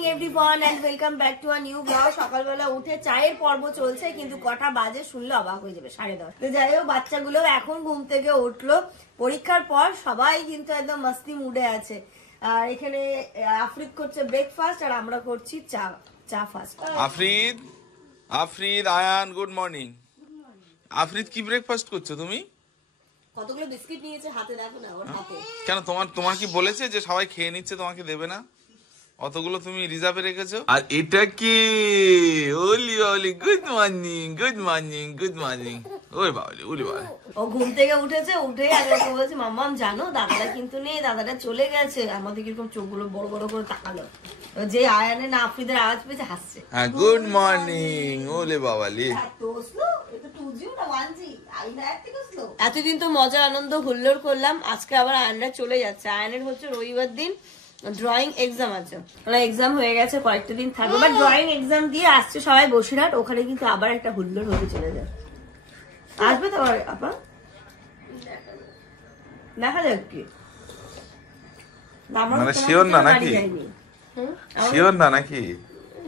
Morning everyone and welcome back to a new blog. সকালবেলা উঠে চায়ের পর্ব চলছে, কিন্তু কটা বাজে শুনলে অবাক হয়ে যাবে, 10:30। তো যাই হোক, বাচ্চাগুলো এখন ঘুম থেকে উঠলো। পরীক্ষার পর সবাই কিন্তু একদম মস্তি মুডে আছে। আর এখানে আফরিদ করছে ব্রেকফাস্ট আর আমরা করছি চা first. Afrid Ayan, good morning. Afrid কি ব্রেকফাস্ট করছো তুমি? কতগুলো বিস্কিট নিয়েছে হাতে, দেখো না ওর হাতে। কেন তোমার কি বলেছে যে সবাই খেয়ে নিচ্ছে, তোমাকে দেবে না? অতগুলো তুমি রিজার্ভে রেখেছো। আর এটা কি? ওলি ওলি, good morning good morning good morning. ওই বাবা, ওলি বাবা। ও ঘুম থেকে উঠেছে, উঠেই আগে ওকে বলছে মাম্মাম জানো দাদাটা কিন্তু নেই, দাদাটা চলে গেছে। আমাদের কিরকম চোখগুলো বড় বড় করে তাকালো। যে আয়ানে না আফরিদের আওয়াজ পেয়েছে হাসছে। হ্যাঁ, গুড মর্নিং। ওলে বাবালি, এতদিন তো মজা আনন্দ হুল্লোড় করলাম, আজকে আবার আয়নরা চলে যাচ্ছে। আয়নের হচ্ছে রবিবার দিন ড্রয়িং এক্সাম আছে, এক্সাম হয়ে গেছে, কয়েকটা দিন থাকবে। বাট ড্রয়িং এক্সাম দিয়ে আসছে সবাই বসিরহাট, ওখানে কিন্তু আবার একটা হুল্লোড় হয়ে চলে যায়। আসবে তো আপা, দেখা যাক কি। মানে শিওর না নাকি? শিওর না নাকি?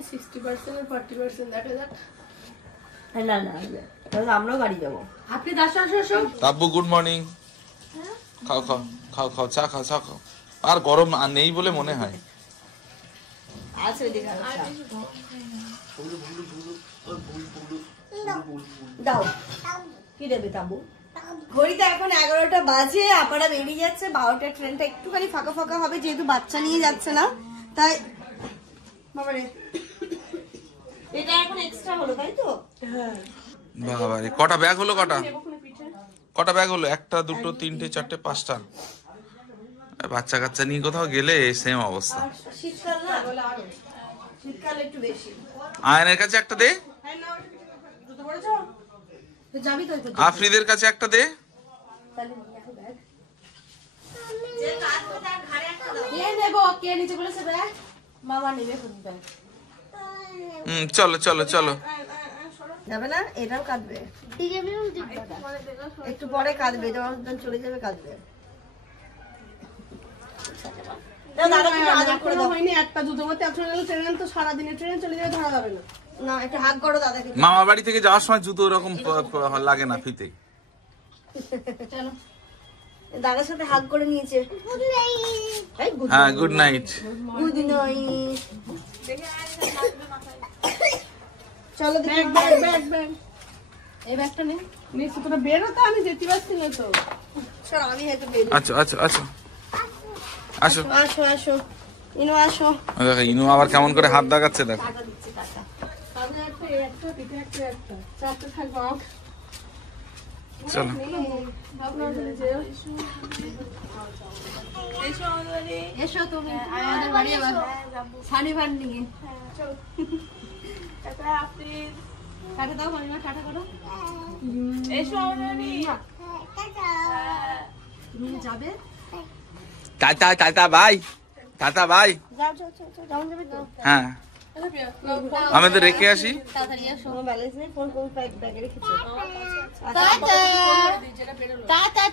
60% আর 40% দেখা যাক। না তাহলে আমরাও গাড়ি যাবো। আপনি আসো। Tabu good morning. খাও খাও খাও খাও, চা খাও চা খাও। আর গরম আর নেই বলে মনে হয়। আছে ওইদিকে দাও, কি দেবে তাবু? ঘড়িতে এখন 11টা বাজে, আপনারা বেরিয়ে যাচ্ছে। 12টার ট্রেনটা একটুখানি ফাঁকা ফাঁকা হবে, যেহেতু বাচ্চা নিয়ে যাচ্ছে না তাই। বাবারে, এটা এখন এক্সট্রা হলো তাই তো? হ্যাঁ বাবারে, কটা ব্যাগ হলো? কটা ব্যাগ হলো? 1টা 2টো 3টে 4টে 5টা। বাচ্চা কাচ্চা নিয়ে কোথাও গেলে সেম অবস্থা। শীতকাল না, শীতকাল একটু বেশি। আয়নের কাছে একটা দে, যাবি তো? আফরিদের কাছে একটা দে। চলো চলো চলো। যাবে না? এটাও কাঁদবে, একটু পরে কাঁদবে, যখন চলে যাবে কাঁদবে। মামা বাড়ি থেকে যাওয়ার সময় জুতো ওরকম লাগে না ফিতে। দাদার সাথে হাগ করে নিয়েছে। হ্যাঁ, গুড নাইট। Good night. চলো এই ব্যাগটা নে, তোরা বেরো তো, আমি যেতে পারছি না তো। আমি হয়তো বেরো। আচ্ছা আচ্ছা আচ্ছা, আসো আসো আসো ইনু, আসো। দেখো ইনু আবার কেমন করে হাত দাগাচ্ছে, দেখো। টাকা দিচ্ছি, টাকা। সামনে একটা পিঠে একটা চারটে থাকবো। চলো এসো তুমি আমাদের বাড়ি আবার শাড়ি ভান নিয়ে। টাটা দাও মামিমা, টাটা করো। এসো তুমি যাবে। Tata tata bye, tata bye. হ্যাঁ, আমি তো রেখে আসি। তাড়াতাড়ি এসো। ব্যালেন্স নেই, ফোন কোন ব্যাগে রেখেছো?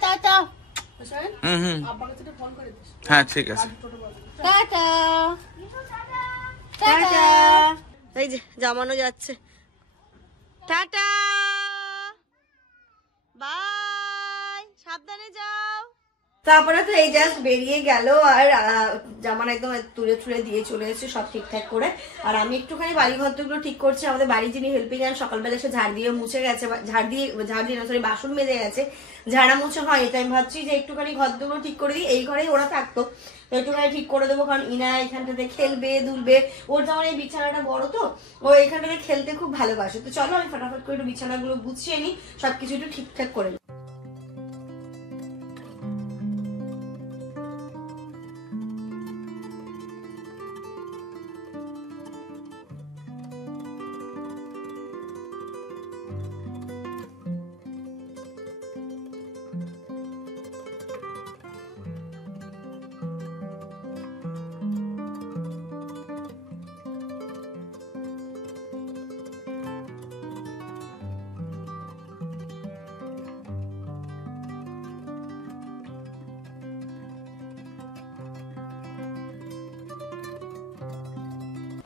টাটা হুম, হ্যাঁ ঠিক আছে। Tata tata. এই যে জামানো যাচ্ছে, টাটা বাই, সাবধানে যাও। তারপরে তো এই জাস্ট বেরিয়ে গেল, আর জামান একদম তুলে তুলে দিয়ে চলে এসেছে সব ঠিকঠাক করে। আর আমি একটুখানি বাড়ি ঘরগুলো ঠিক করছি। আমাদের বাড়ি যিনি হেল্পিং হ্যান্ড সকালবেলা এসে ঝাড় দিয়ে মুছে গেছে, ঝাড় দিয়ে সরি বাসন মেজে গেছে, ঝাড়া মুছে হয়। তাই আমি ভাবছি যে একটুখানি ঘরগুলো ঠিক করে দিই, এই ঘরেই ওরা থাকতো, একটুখানি ঠিক করে দেবো। কারণ ইনা এখানটাতে খেলবে দুলবে, ওর যেমন এই বিছানাটা বড় তো, ও এখানটাতে খেলতে খুব ভালোবাসে। তো চলো আমি ফটাফট করে একটু বিছানাগুলো গুছিয়ে নিই, সবকিছু একটু ঠিকঠাক করে নিই।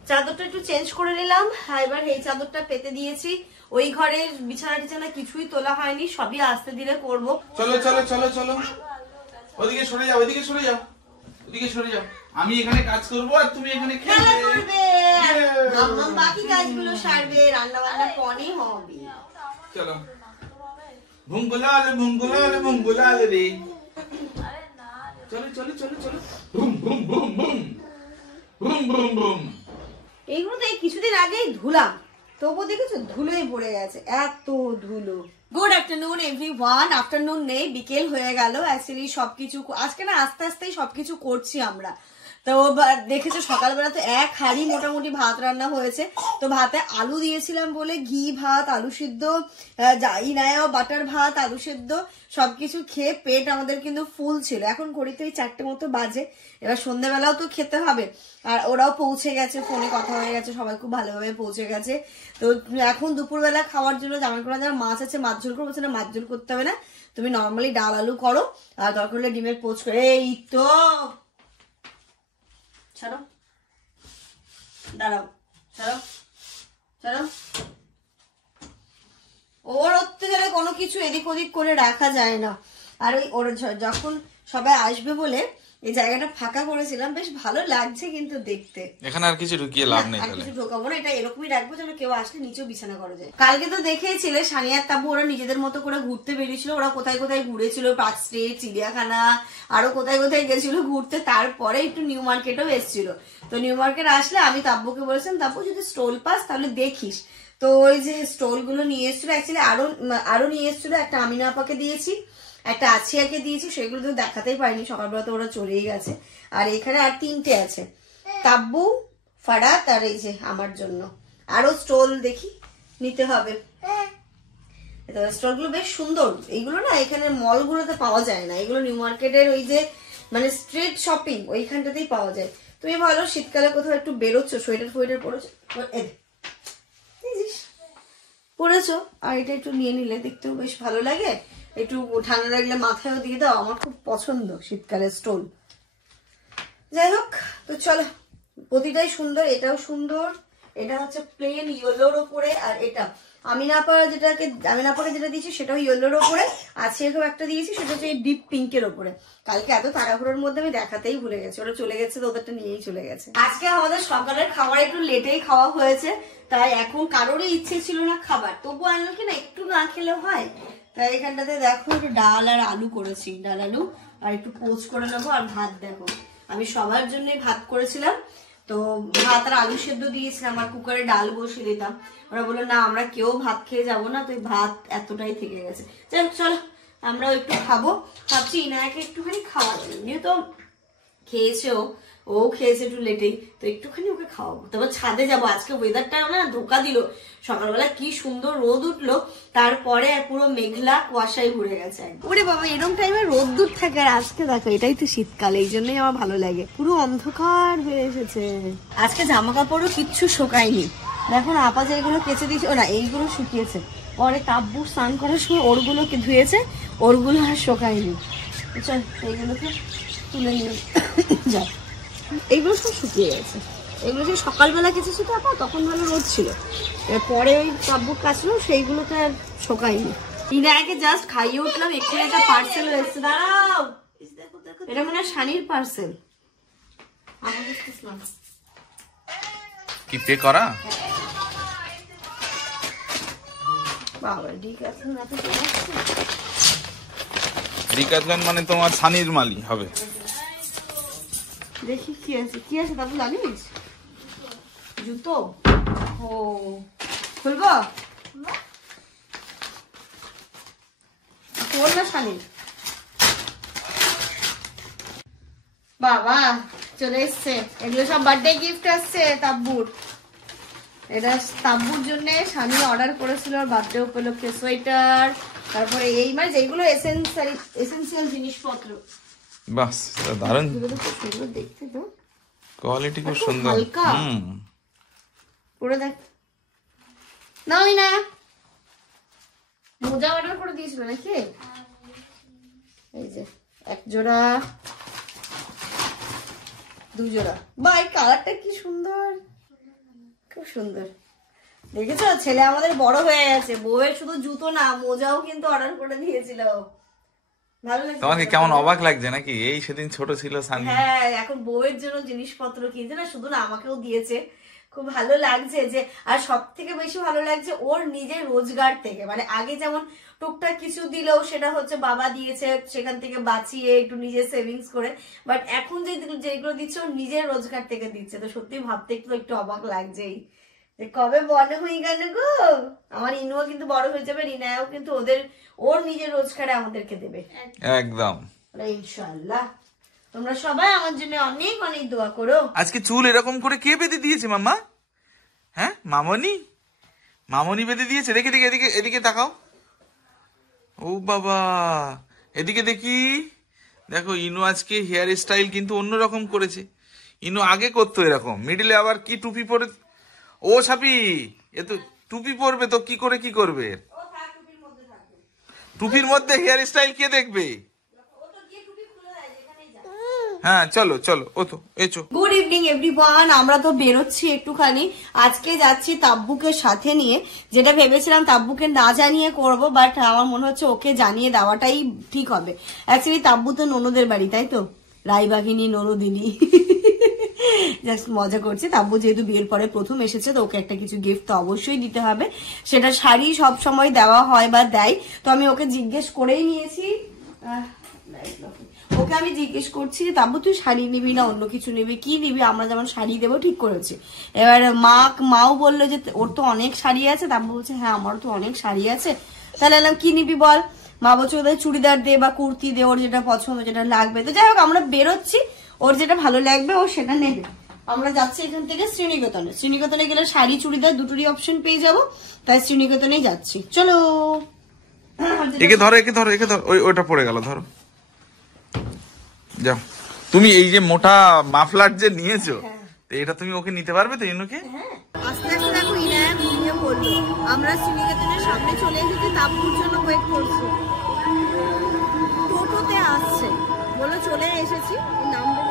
চাদরটা একটু চেঞ্জ করে নিলাম। এবার এই চাদরটা পেতে দিয়েছি। ওই ঘরের বিছানা টিছানা কিছুই তোলা হয়নি, সবই আস্তে ধীরে করবো। চলো চলো চলো চলো, ওদিকে সরে যাও, ওদিকে সরে যাও, ওদিকে সরে যাও। আমি এখানে কাজ করবো আর তুমি এখানে খেলা খেলবে। করবে, মাম্মা বাকি কাজগুলো সারবে, রান্না বান্না পরে হবে। চলো ভুঙ্গুলাল ভুঙ্গুলাল ভুঙ্গুলাল রে, চলো চলো চলো চলো, boom boom boom boom boom boom boom. এইগুলো তো এই কিছুদিন আগেই ধুলাম, তবুও দেখেছো ধুলোই পড়ে গেছে, এত ধুলো। Good afternoon everyone. আফটারনুন নেই, বিকেল হয়ে গেল। অ্যাকচুয়ালি সবকিছু আজকে না আস্তে আস্তেই সবকিছু করছি আমরা। তো দেখেছো সকালবেলা তো এক হাঁড়ি মোটামুটি ভাত রান্না হয়েছে। তো ভাতে আলু দিয়েছিলাম বলে ঘি ভাত, আলু সিদ্ধ, যাই নাই বাটার ভাত, আলু সিদ্ধ সবকিছু খেয়ে পেট আমাদের কিন্তু ফুল ছিল। এখন ঘড়িতে ওই 4টে মতো বাজে। এবার সন্ধ্যাবেলাও তো খেতে হবে, আর ওরাও পৌঁছে গেছে, ফোনে কথা হয়ে গেছে, সবাই খুব ভালোভাবে পৌঁছে গেছে। তো এখন দুপুরবেলা খাওয়ার জন্য জামাই করা যারা মাছ আছে, মাছ ঝোল করবো, সেটা মাছ ঝোল করতে হবে না, তুমি নর্মালি ডাল আলু করো, আর দরকার হলে ডিমের পোচ করে। এই তো ছাড়ো, দাঁড়াও, ছাড়ো ছাড়ো। ওর অত্যাচারে কোনো কিছু এদিক ওদিক করে রাখা যায় না। আর ওই ওর যখন সবাই আসবে বলে এই জায়গাটা ফাঁকা করেছিলাম, বেশ ভালো লাগছে কিন্তু দেখতে। এখানে আর কিছু ঢুকিয়ে লাভ নেই, আর কিছু ঢোকাবো না, এটা এরকমই রাখবো যেন কেউ আসলে নিচেও বিছানা করা যায়। কালকে তো দেখেছিলে সানিয়ার তাবু ওরা নিজেদের মতো করে ঘুরতে বেরিয়েছিল। ওরা কোথায় কোথায় ঘুরেছিল, পার্ক স্ট্রিট, চিড়িয়াখানা, আরো কোথায় কোথায় গেছিল ঘুরতে। তারপরে একটু নিউ মার্কেটও এসেছিল। তো নিউ মার্কেট আসলে আমি তাব্বুকে বলেছিলাম, তাব্বু যদি স্টল পাস তাহলে দেখিস। তো ওই যে স্টল গুলো নিয়ে এসেছিল, অ্যাকচুয়ালি আরো নিয়ে এসেছিল। একটা আমিনা আপাকে দিয়েছি, একটা আছিয়াকে দিয়েছি, সেগুলো তো দেখাতেই পারিনি, সকালবেলা তো ওরা চলেই গেছে। আর এখানে আর 3টে আছে, তাব্বু, ফারাত আর এই যে আমার জন্য। আরো স্টল দেখি নিতে হবে। স্টল গুলো বেশ সুন্দর। এইগুলো না এখানে মল গুলোতে পাওয়া যায় না, এগুলো নিউ মার্কেটের ওই যে মানে স্ট্রিট শপিং ওইখানটাতেই পাওয়া যায়। তুমি ভালো শীতকালে কোথাও একটু বেরোচ্ছ, সোয়েটার ফোয়েটার পরেছো, পরেছো, আর এটা একটু নিয়ে নিলে দেখতেও বেশ ভালো লাগে। একটু ঠান্ডা লাগলে মাথায়ও দিয়ে দাও, আমার খুব পছন্দ শীতকালের স্টোল। যাই হোক, তো চলো, প্রতিটাই সুন্দর। এটাও সুন্দর, এটা হচ্ছে প্লেন ইয়েলোর ওপরে, আর এটা আমিনাপাড়া যেটা দিয়েছি সেটাও ইয়েলোর ওপরে আছে। এরকম একটা দিয়েছি, সেটা হচ্ছে ডিপ পিঙ্কের ওপরে। কালকে এত তাড়াহুড়োর মধ্যে আমি দেখাতেই ভুলে গেছি, ওরা চলে গেছে তো ওদেরটা নিয়েই চলে গেছে। আজকে আমাদের সকালের খাবার একটু লেটেই খাওয়া হয়েছে, তাই এখন কারোরই ইচ্ছে ছিল না খাবার, তবু আনল কি না একটু না খেলে হয়। তাই এখানটাতে দেখো একটু ডাল আর আলু করেছি, ডাল আলু, আর একটু পোচ করে নেবো। আর ভাত দেখো, আমি সবার জন্যই ভাত করেছিলাম। তো ভাত আর আলু সেদ্ধ দিয়েছিলাম, আর কুকারে ডাল বসিয়ে দিতাম। ওরা বললো না আমরা কেউ ভাত খেয়ে যাবো না, তো ভাত এতটাই থেকে গেছে। যাই চলো আমরাও একটু খাবো। ভাবছি ইনায়াকে একটুখানি খাওয়া যায়, যেহেতু খেয়েছেও, ও খেয়েছে একটু লেটেই, তো একটুখানি ওকে খাওয়াবো। তারপর ছাদে যাবো। আজকে ওয়েদারটা না ধোকা দিল, সকালবেলা কি সুন্দর রোদ উঠলো, তারপরে পুরো মেঘলা কুয়াশায় ঘুরে গেছে। ওরে বাবা, এরকম টাইমে রোদ দূর থাকে, আর আজকে দেখো এটাই তো শীতকাল, এই জন্যই আমার ভালো লাগে। পুরো অন্ধকার হয়ে এসেছে। আজকে জামা কাপড়ও কিচ্ছু শোকায়নি। দেখো না আপা যেগুলো কেচে দিয়েছে, ও না এইগুলো শুকিয়েছে, পরে তাব্বু স্নান করার সময় ওরগুলোকে ধুয়েছে, ওরগুলো আর শোকায়নি। চল এইগুলোকে তুলে নিয়ে যা। এইগুলো সব শুকিয়ে গেছে, এগুলো যে সকালবেলা কেচেছি তো আপা, তখন ভালো রোদ ছিল। পরে ওই তাব্বুর কাছলো, সেইগুলোতে আর শোকায়নি। ইনায়াকে জাস্ট খাইয়ে উঠলাম, এক্ষুনি একটা পার্সেল হয়েছে। দাঁড়াও, এটা মনে হয় শানির পার্সেল। কি পে করা? বাবা ডিক্যাথলন মানে তোমার সানির মালি হবে। দেখি কি আছে, কি আছে তারপর জানিস? জুতো। ও খুলবো তোর না শানির? বাবা চলে এসছে, এগুলো সব বার্থডে গিফট আসছে তাব্বুর। এটা তাব্বুর জন্য শানি অর্ডার করেছিল বার্থডে উপলক্ষে, সোয়েটার, তারপরে এই মানে যেগুলো এসেনশিয়াল জিনিসপত্র। বাস দারুণ দেখতে তো, কোয়ালিটি খুব সুন্দর। হালকা পুরো দেখ। নাও না মোজা অর্ডার করে দিয়েছিল নাকি? এই যে এক জোড়া, দু জোড়া। বা এই কালারটা কি সুন্দর, খুব সুন্দর। দেখেছো ছেলে আমাদের বড় হয়ে গেছে, বউয়ের শুধু জুতো না মোজাও কিন্তু অর্ডার করে দিয়েছিল। ভালো লাগছে তোমাকে কেমন অবাক লাগছে নাকি? এই সেদিন ছোট ছিল সানি। হ্যাঁ, এখন বউয়ের জন্য জিনিসপত্র কিনছে না, শুধু না আমাকেও দিয়েছে। খুব ভালো লাগছে যে, আর সব থেকে বেশি ভালো লাগছে ওর নিজের রোজগার থেকে। মানে আগে যেমন টুকটাক কিছু দিলেও সেটা হচ্ছে বাবা দিয়েছে, সেখান থেকে বাঁচিয়ে একটু নিজের সেভিংস করে, বাট এখন যেগুলো দিচ্ছে ওর নিজের রোজগার থেকে দিচ্ছে। তো সত্যি ভাবতে একটু অবাক লাগছেই যে কবে বড় হয়ে গেল গো। আমার ইনুও কিন্তু বড় হয়ে যাবে, রিনাও কিন্তু ওর নিজের রোজগারে আমাদেরকে দেবে একদম ইনশাআল্লাহ। তোমরা সবাই আমার জন্য অনেক অনেক দোয়া করো। আজকে চুল এরকম করে কে বেঁধে দিয়েছে মাম্মা? হ্যাঁ মামনি, মামনি বেঁধে দিয়েছে। দেখি দেখি, এদিকে এদিকে তাকাও। ও বাবা, এদিকে দেখি। দেখো ইনু আজকে হেয়ার স্টাইল কিন্তু অন্যরকম করেছে। ইনু আগে করতো এরকম, মিডিলে আবার কি টুপি পরে। ও সাপি, এ তো টুপি পরবে তো কি করবে? টুপির মধ্যে হেয়ার স্টাইল কে দেখবে? হ্যাঁ চলো চলো, ও তো এসো। Good evening everyone. আমরা তো বেরোচ্ছি একটুখানি, আজকে যাচ্ছি তাব্বুকে সাথে নিয়ে। যেটা ভেবেছিলাম তাব্বুকে না জানিয়ে করব, বাট আমার মনে হচ্ছে ওকে জানিয়ে দেওয়াটাই ঠিক হবে। অ্যাকচুয়ালি তাব্বু তো ননদের বাড়ি, তাই তো, রায়বাঘিনী ননদিনী। জাস্ট মজা করছে। তাব্বু যেহেতু বিয়ের পরে প্রথম এসেছে, তো ওকে একটা কিছু গিফট তো অবশ্যই দিতে হবে। সেটা শাড়ি সব সময় দেওয়া হয় বা দেয়, তো আমি ওকে জিজ্ঞেস করেই নিয়েছি। ওকে আমি জিজ্ঞেস করছি তাব্বু তুই শাড়ি নিবি না অন্য কিছু নিবি, কি নিবি? আমরা যেমন শাড়ি দেবো ঠিক করেছি। এবার মাও বললো যে ওর তো অনেক শাড়ি আছে। তাব্বু বলছে হ্যাঁ আমারও তো অনেক শাড়ি আছে। তাহলে এলাম কি নিবি বল? মা বলছে ওদের চুড়িদার দে বা কুর্তি দে, ওর যেটা পছন্দ যেটা লাগবে। তো যাই হোক আমরা বেরোচ্ছি, ওর যেটা ভালো লাগবে ও সেটা নেবে। আমরা যাচ্ছি এখান থেকে শ্রীনিকেতনে। শ্রীনিকেতনে গেলে শাড়ি চুড়িদার দুটোরই অপশন পেয়ে যাবো, তাই শ্রীনিকেতনেই যাচ্ছি। চলো। একে ধরো একে ধরো একে ধরো, ওইটা পড়ে গেল, ধরো যাও। তুমি এই যে মোটা মাফলার যে নিয়েছো, এটা তুমি ওকে নিতে পারবে তো ইনুকে? আস্তে আস্তে দেখো ইনায়া ঘুমিয়ে পড়লো। আমরা শ্রীনিকেতনের সামনে চলে এসেছি, তাব্বুর জন্য ওয়েট করছি। টোটোতে আসছে, বলে চলে এসেছি, নামবে।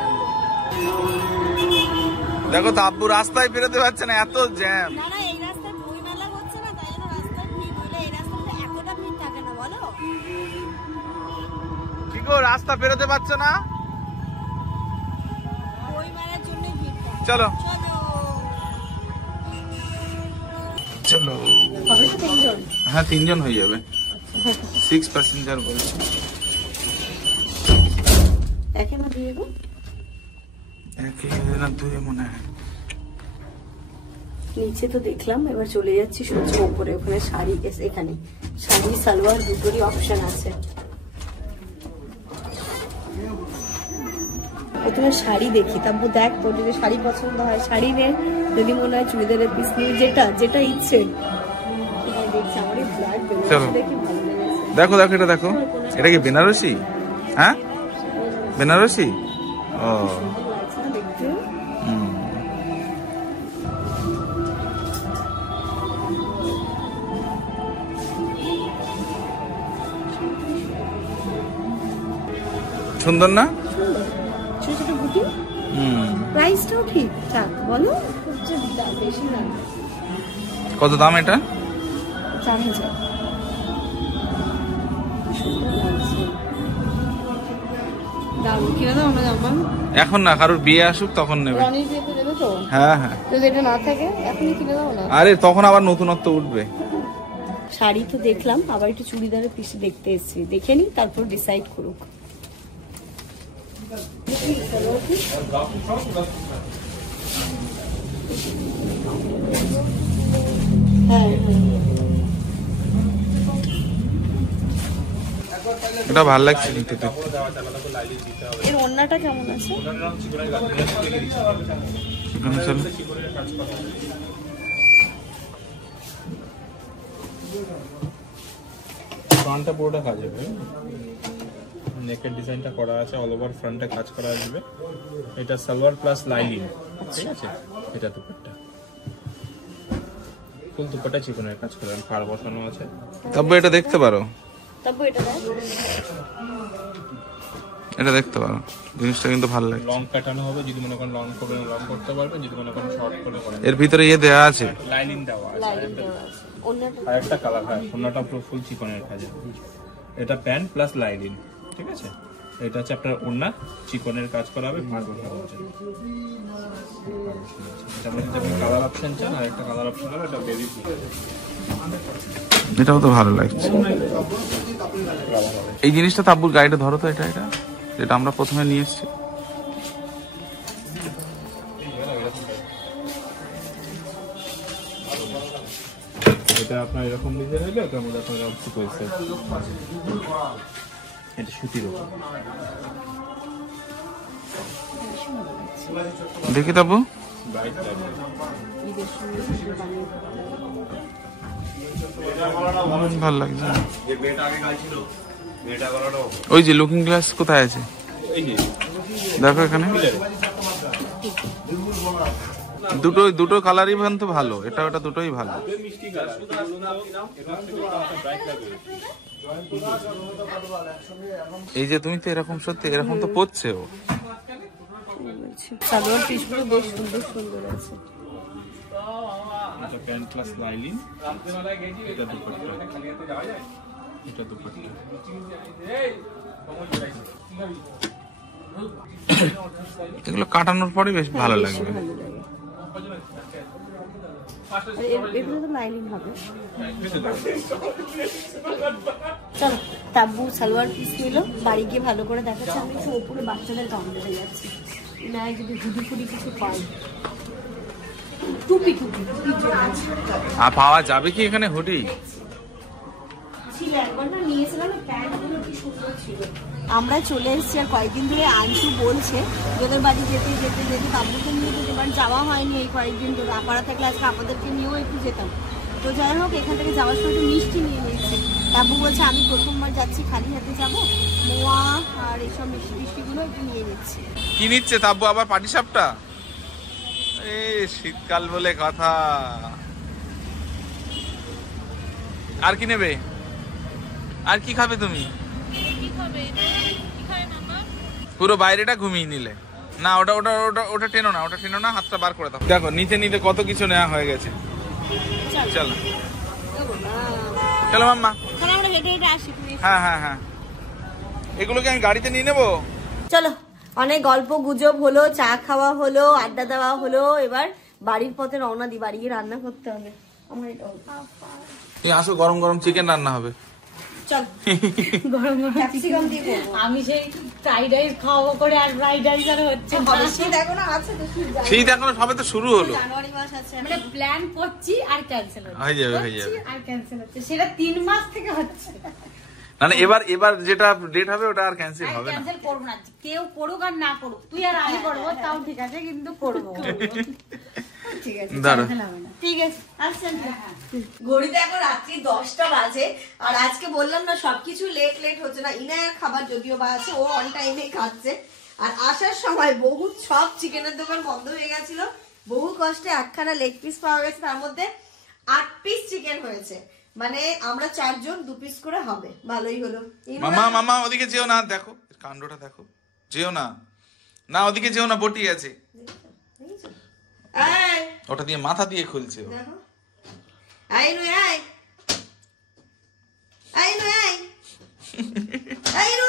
দেখো তাব্বু রাস্তায় বেরোতে পারছে না, এত জ্যাম। না না, এই রাস্তায় বই মেলা হচ্ছে না, তাই জন্য রাস্তায় ভিড় হলে এই রাস্তাতে এতটা ভিড় থাকে না, বলো। কি গো, রাস্তা বেরোতে পারছো না? বই মেলার জন্য ভিড় থাকে। চলো চলো চলো। হবে তো 3 জন? হ্যাঁ 3 জন হয়ে যাবে। 6 প্যাসেঞ্জার বলছে। একে না দিয়ে গো, একে না দুয়ে মনে হয়। নিচে তো দেখলাম, এবার চলে যাচ্ছি সূর্য উপরে। ওখানে শাড়ি, এখানে শাড়ি সালোয়ার দুটোরই অপশন আছে। প্রথমে শাড়ি দেখি, তারপর দেখ তোর যদি শাড়ি পছন্দ হয় শাড়ি নে, যদি মনে হয় চুড়িদারের পিস নিয়ে যেটা ইচ্ছে। দেখছি আমার এই ব্ল্যাক বেনারসি দেখি ভালো লেগেছে। দেখো দেখো এটা দেখো, এটা কি বেনারসি? হ্যাঁ বেনারসি। ও লাগছে না দেখতে? সুন্দর না? ছোট ছোট বুটি। প্রাইসটাও ঠিকঠাক, বলো বেশি না। কত দাম এটা? 4000। দাম কিনে দাও না জামা? এখন না, কারোর বিয়ে আসুক তখন নেবে। রানীর বিয়েতে দেবে তো? হ্যাঁ হ্যাঁ। যদি এটা না থাকে এখনই কিনে দাও না। আরে তখন আবার নতুনত্ব উঠবে। শাড়ি তো দেখলাম, আবার একটু চুড়িদারের পিস দেখতে এসেছি, দেখে নি তারপর ডিসাইড করুক। হ্যাঁ এটা ভালো লাগছে নিতে। এর ওড়নাটা কেমন আছে? ফ্রন্টটা পুরোটা কাজ হবে, নেকের ডিজাইনটা করা আছে, অল ওভার ফ্রন্টে কাজ করা আসবে। এটা সালোয়ার প্লাস লাইলিং, ঠিক আছে। এটা দুপাট্টা, ফুল দুপাট্টা চিকনের কাজ করা, পাড় বসানো আছে। তবে এটা দেখতে পারো। তবে এটা দেখ, এটা দেখতে পারো, জিনিসটা কিন্তু ভালো লাগে। লং কাটানো হবে, যদি মনে করেন লং করবেন লং করতে পারবেন, যদি মনে করেন শর্ট করে করেন। এর ভিতরে ইয়ে দেওয়া আছে, লাইনিং দেওয়া আছে। অন্যটা আর একটা কালার, হ্যাঁ অন্যটা পুরো ফুল চিকনের কাজে। এটা প্যান্ট প্লাস লাইনিং, ঠিক আছে। এটা হচ্ছে আপনার ওন্না, চিকনের কাজ করা হবে, ভাঁজ বসানো আছে। কালার অপশন চান, আর একটা কালার অপশন হবে, এটা বেবি পিঙ্ক। এটাও তো ভালো লাগছে। এই জিনিসটা তাব্বুর গাড়িটা ধরো তো, এটা এটা যেটা আমরা প্রথমে নিয়ে এসেছি। এটা আপনার এরকম ডিজাইন হবে, ওটার মধ্যে আপনার এরকম সিকোয়েন্স আছে। এটা সুতির উপর। দেখি তাব্বু, ব্রাইট লাইট। ভালো লাগছে। ওই যে লুকিং গ্লাস কোথায় আছে এই যে দেখো এখানে, দুটো কালারই তো ভালো, এটা ওটা দুটোই ভালো। মিষ্টি কালার, এটা ব্রাইট লাইট। এই যে তুমি তো এরকম, সত্যি এরকম তো পড়ছে ও। সালোয়ার পিসগুলো বেশ সুন্দর সুন্দর আছে। এটা প্যান্ট প্লাস লাইনিং, এটা দুপাট্টা, এটা দুপাট্টা। এগুলো কাটানোর পরে বেশ ভালো লাগবে। এগুলো তো লাইনিং হবে। চলো, তাব্বু সালোয়ার পিস নিল, বাড়ি গিয়ে ভালো করে দেখাচ্ছে। আমি একটু ওপরে বাচ্চাদের গাউন বেড়ে যাচ্ছি, না যদি হুডি ফুডি কিছু পাই। টুপি টুপি টুপি আর পাওয়া যাবে কি এখানে হুডি? ছিল একবার না, নিয়েছিলাম, প্যান্টগুলো কি সুন্দর ছিল। আমরা চলে এসেছি, আর কয়েকদিন ধরে আনসু বলছে ওদের বাড়ি যেতে যেতে যেতে তাব্বুকে নিয়ে যেতে, এবার যাওয়া হয়নি এই কয়েকদিন ধরে। আপারা থাকলে আজকে আপনাদেরকে নিয়েও একটু যেতাম। তো যাই হোক, এখান থেকে যাওয়ার সময় একটু মিষ্টি নিয়ে নিয়েছি। তাব্বু বলছে আমি প্রথমবার যাচ্ছি, খালি হাতে যাবো, মোয়া আর এইসব মিষ্টি মিষ্টিগুলো একটু নিয়ে নিচ্ছি। কি নিচ্ছে তাব্বু আবার? পাটিসাপটা? এই শীতকাল বলে কথা। আর কি নেবে? আর কি খাবে তুমি? পুরো বাইরেটা ঘুমিয়ে নিলে না? ওটা ওটা ওটা ওটা টেনো না, ওটা টেনো না, হাতটা বার করে দাও। দেখো নিতে নিতে কত কিছু নেওয়া হয়ে গেছে। চলো চলো মাম্মা। আমরা হেঁটে হেঁটে আসি। হ্যাঁ হ্যাঁ হ্যাঁ, এগুলোকে আমি গাড়িতে নিয়ে নেবো। চলো, অনেক গল্প গুজব হলো, চা খাওয়া হলো, আড্ডা দেওয়া হলো, এবার বাড়ির পথে রওনা দি। বাড়ি গিয়ে রান্না করতে হবে আমার। এটা আসো, গরম গরম চিকেন রান্না হবে। চল, গরম গরম ক্যাপসিকাম দিয়ে করব। আমি সেই ফ্রাইড রাইস খাওয়াবো করে, আর ফ্রাইড রাইস আর হচ্ছে না। শীত এখনো আছে তো, শীত এখনো সবে তো শুরু হলো। জানুয়ারি মাস আছে, মানে প্ল্যান করছি আর ক্যান্সেল হচ্ছে, হয়ে যাবে হয়ে যাবে। আর ক্যান্সেল হচ্ছে, সেটা 3 মাস থেকে হচ্ছে। মানে এবার যেটা ডেট হবে ওটা আর ক্যান্সেল হবে না। ক্যান্সেল করব না, কেউ করুক আর না করুক, তুই আর আমি করবো তাও ঠিক আছে, কিন্তু করবো। ঠিক আছে, দাঁড়া, ঠিক আছে। আসছেন ঘড়িতে এখন রাত্রি 10টা বাজে, আর আজকে বললাম না সবকিছু লেট লেট হচ্ছে না। ইনায়ার খাবার যদিও বা আছে, ও অন টাইমে খাচ্ছে। আর আসার সময় বহু সব চিকেনের দোকান বন্ধ হয়ে গেছিল, বহু কষ্টে একখানা লেগ পিস পাওয়া গেছে, তার মধ্যে 8 পিস চিকেন হয়েছে। মানে আমরা 4 জন 2 পিস করে হবে, ভালোই হলো। মামা মামা ওদিকে যেও না, দেখো কাণ্ডটা দেখো, যেও না, না ওদিকে যেও না, বটি আছে ওটা দিয়ে মাথা দিয়ে খুলছে ও। দেখো, আই নু আই আই নু আই আই নু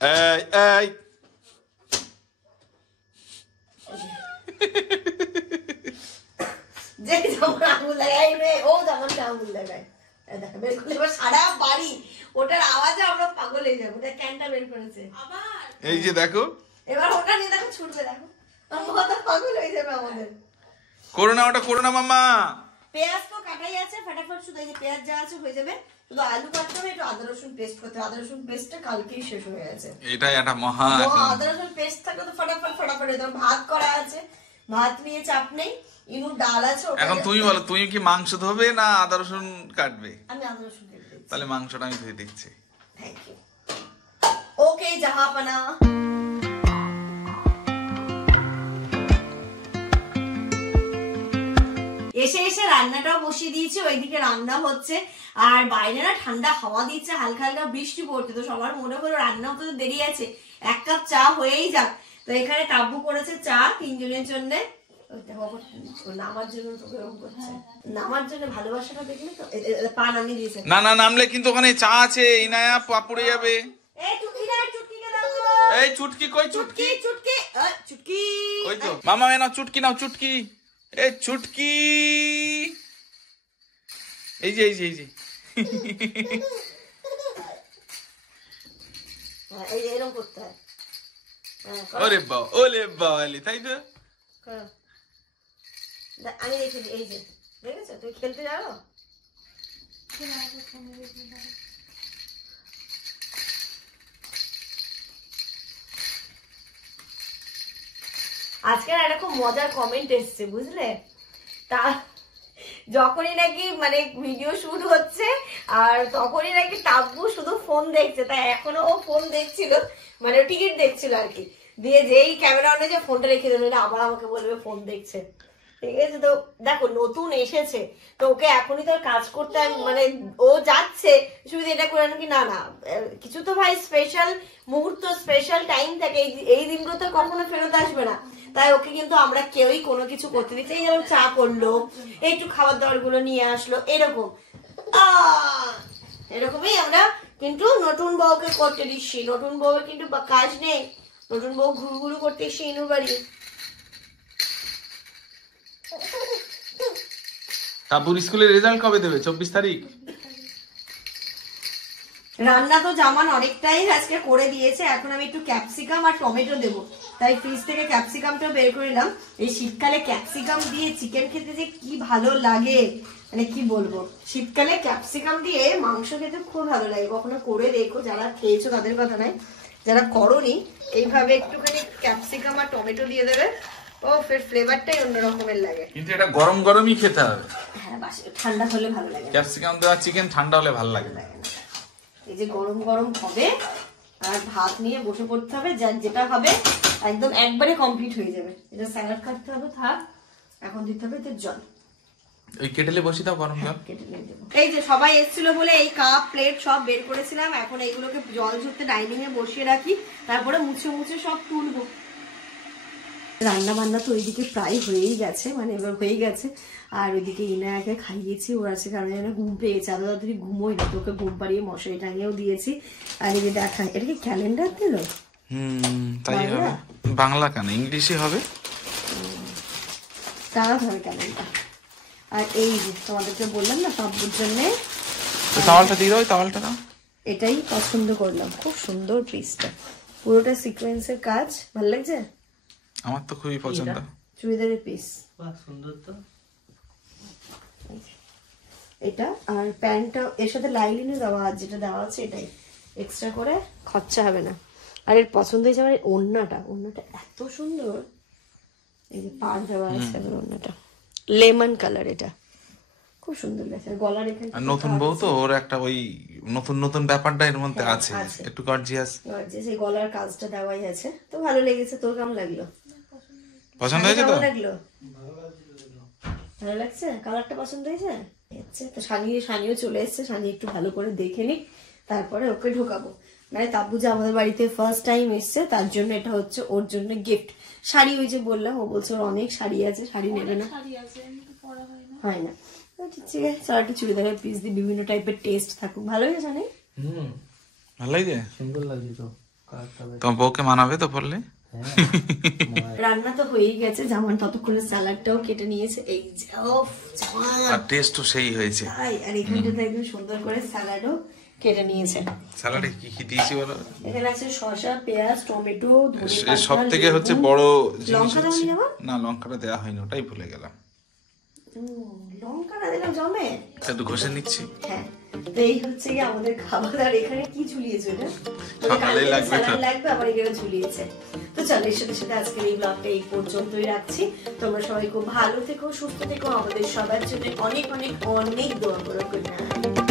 এই এই যে যেমন আঙুল লাগাই রে, ও যেমন আঙুল লাগায়। দেখো বের করলে এবার সারা বাড়ি ওটার আওয়াজে আমরা পাগল হয়ে যাবো। দেখ ক্যানটা বের করেছে, এই যে দেখো, এবার ওটা নিয়ে দেখো ছুটবে, দেখো আমরা পাগল হয়ে যাবে আমাদের। করোনা, ওটা করোনা মামা। পেঁয়াজ তো কাটাই আছে, ফটাফট শুধু এই যে পেঁয়াজ যা আছে হয়ে যাবে, শুধু আলু কাটতে হবে, একটু আদা রসুন পেস্ট করতে হবে। আদা রসুন পেস্টটা কালকেই শেষ হয়ে গেছে। এটাই একটা মহা। আদা রসুন পেস্ট থাকলে তো ফটাফট ফটাফট হয়ে যাবে। ভাত করা আছে, ভাত নিয়ে চাপ নেই। ইনু ডাল আছে। এখন তুমি বলো, তুমি কি মাংস ধোবে না আদা রসুন কাটবে? আমি আদা রসুন কেটে দিচ্ছি। তাহলে মাংসটা আমি ধুয়ে দিচ্ছি। Thank you. ওকে জাহাপানা। এসে এসে রান্নাটাও বসিয়ে দিয়েছি, ওইদিকে রান্না হচ্ছে। আর বাইরে না ঠান্ডা হাওয়া দিচ্ছে, হালকা হালকা বৃষ্টি পড়ছে, তো সবার মনে হলো রান্না হতে দেরি আছে, এক কাপ চা হয়েই যাক। তো এখানে টাব্বু করেছে চা 3 জনের জন্য, নামার জন্য তোকে এরকম করছে, নামার জন্য ভালোবাসাটা দেখলে তো। পা নামিয়ে দিয়েছে। না না, নামলে কিন্তু ওখানে চা আছে, ইনায়া পড়ে যাবে। এই চুটকি কই? চুটকি চুটকি চুটকি ওই তো মামা, নাও চুটকি, নাও চুটকি। এই চুটকি, এই যে এই যে এই যে এরকম করতে হয়। ওরে বাবা, ওলে বাবালি, তাই তো। আমি রেখে দিই, এই যে দেখেছো, তুই খেলতে যাও। আজকে একটা খুব মজার কমেন্ট এসছে বুঝলে, তা যখনই নাকি মানে ভিডিও শুট হচ্ছে আর তখনই নাকি টাব্বু শুধু ফোন দেখছে, তাই এখনো ও ফোন দেখছিল, মানে টিকিট দেখছিল আর কি, দিয়ে যেই ক্যামেরা অনে যে ফোনটা রেখে দিল, আবার আমাকে বলবে ফোন দেখছে, ঠিক আছে। তো দেখো নতুন এসেছে, তো ওকে এখনই তো কাজ করতে মানে ও যাচ্ছে শুধু এটা করে নাকি, না না, কিছু তো ভাই স্পেশাল মুহূর্ত, স্পেশাল টাইম থাকে, এই দিনগুলো তো কখনো ফেরত আসবে না, তাই ওকে কিন্তু আমরা কেউই কোনো কিছু করতে দিচ্ছি। এই যেমন চা করলো, একটু খাবার দাবার গুলো নিয়ে আসলো, এরকম এরকমই আমরা কিন্তু নতুন বউকে করতে দিচ্ছি। নতুন বউয়ের কিন্তু কাজ নেই, নতুন বউ ঘুরু ঘুরু করতে এসছি ইনুর বাড়ি। টাব্বুর স্কুলের রেজাল্ট কবে দেবে? 24 তারিখ। রান্না তো জামান অনেকটাই আজকে করে দিয়েছে, এখন আমি একটু ক্যাপসিকাম আর টমেটো দেবো, তাই ফ্রিজ থেকে ক্যাপসিকামটা বের করে নিলাম। এই শীতকালে ক্যাপসিকাম দিয়ে চিকেন খেতে যে কি ভালো লাগে, মানে কি বলবো, শীতকালে ক্যাপসিকাম দিয়ে মাংস খেতে খুব ভালো লাগে। কখনো করে দেখো, যারা খেয়েছো তাদের কথা নাই, যারা করোনি এইভাবে একটুখানি ক্যাপসিকাম আর টমেটো দিয়ে দেবে, ও ফ্লেভারটাই অন্য রকমের লাগে। কিন্তু এটা গরম গরমই খেতে হবে। হ্যাঁ, ঠান্ডা হলে ভালো লাগে। ক্যাপসিকাম দেওয়া চিকেন ঠান্ডা হলে ভালো লাগে না। এই যে গরম গরম হবে আর ভাত নিয়ে বসে পড়তে হবে, যেটা হবে একদম একবারে কমপ্লিট হয়ে যাবে। এটা স্যালাড কাটতে হবে, থাক, এখন দিতে হবে তো জল, ওই কেটেলে বসি দাও গরম জল। এই যে সবাই এসেছিল বলে এই কাপ প্লেট সব বের করেছিলাম, এখন এইগুলোকে জল ঝরতে ডাইনিং এ বসিয়ে রাখি, তারপরে মুছে মুছে সব তুলবো। রান্না বান্না তো ওইদিকে প্রায় হয়েই গেছে, মানে এবার হয়ে গেছে, আর ওইদিকে ইনায়াকে খাইয়েছি, ওর আছে কারণ যেন ঘুম পেয়েছে, আরো তাড়াতাড়ি ঘুমোই না, তোকে ঘুম পাড়িয়ে মশারি টাঙিয়েও দিয়েছি। আর এই যে দেখা, এটা কি ক্যালেন্ডার দিল? তাই হবে। বাংলা কেন, ইংলিশে হবে, তারা হবে ক্যালেন্ডার। আর এই যে তোমাদেরকে বললাম না পাব্বুর জন্য তাওয়ালটা দিয়ে দাও, তাওয়ালটা দাও। এটাই পছন্দ করলাম, খুব সুন্দর পিসটা, পুরোটা সিকোয়েন্সের কাজ, ভালো লাগছে আমার তো খুবই পছন্দ। চুড়িদারের পিস সুন্দর তো এটা, আর প্যান্টটা এর সাথে লাইলিনে দেওয়া, যেটা দেওয়া আছে এটাই এক্সট্রা করে, খরচা হবে না। আর এর পছন্দ হয়েছে আমার ওড়নাটা, ওড়নাটা এত সুন্দর, এই যে পাড় দেওয়া আছে আমার ওড়নাটা, লেমন কালার, এটা খুব সুন্দর লাগছে। গলার এখানে আর নতুন বউ তো, ওর একটা ওই নতুন নতুন ব্যাপারটা এর মধ্যে আছে, একটু গর্জিয়াস। সেই গলার কাজটা দেওয়াই আছে, তো ভালো লেগেছে। তোর কেমন লাগলো? পছন্দ হয়েছে তো? লাগলো, ভালো লাগছে, কালারটা পছন্দ হয়েছে। তো সানিও চলে এসছে, সানি একটু ভালো করে দেখে নি, তারপরে ওকে ঢোকাবো। মানে তাব্বু যে আমাদের বাড়িতে ফার্স্ট টাইম এসছে, তার জন্য এটা হচ্ছে ওর জন্য গিফট। শাড়ি ওই যে বললাম, ও বলছে ওর অনেক শাড়ি আছে, শাড়ি নেবে না, হয় না, ঠিক আছে। সারাটি চুড়িদারের পিস দিয়ে বিভিন্ন টাইপের টেস্ট থাকুক, ভালো হয়েছে শানি, ভালো লাগে, সুন্দর লাগছে তো। তোমার বউকে মানাবে তো পড়লে। রান্না তো হয়েই গেছে, জামান ততক্ষণে স্যালাডটাও কেটে নিয়েছে, এই যে আর টেস্টও সেই হয়েছে। আর এখানটাতে একদম সুন্দর করে স্যালাডও কেটে নিয়েছে। স্যালাডে কি কি দিয়েছি বলো? এখানে আছে শসা, পেঁয়াজ, টমেটো, সব থেকে হচ্ছে বড় জিনিস লঙ্কা হচ্ছে, দেওয়া যাবে না লঙ্কাটা দেওয়া হয়নি, ওটাই ভুলে গেলাম। লঙ্কা না দিলাম জমে, একটু ঘষে নিচ্ছি। হ্যাঁ, তো এই হচ্ছে কি আমাদের খাবার। আর এখানে কি ঝুলিয়েছে এটা? সকালে লাগবে তো, লাগবে, আবার এখানে ঝুলিয়েছে। তো চলো, এর সাথে সাথে আজকের এই ব্লগটা এই পর্যন্তই রাখছি। তোমরা সবাই খুব ভালো থেকো, সুস্থ থেকো, আমাদের সবার জন্য অনেক অনেক অনেক দোয়া করো। Good night.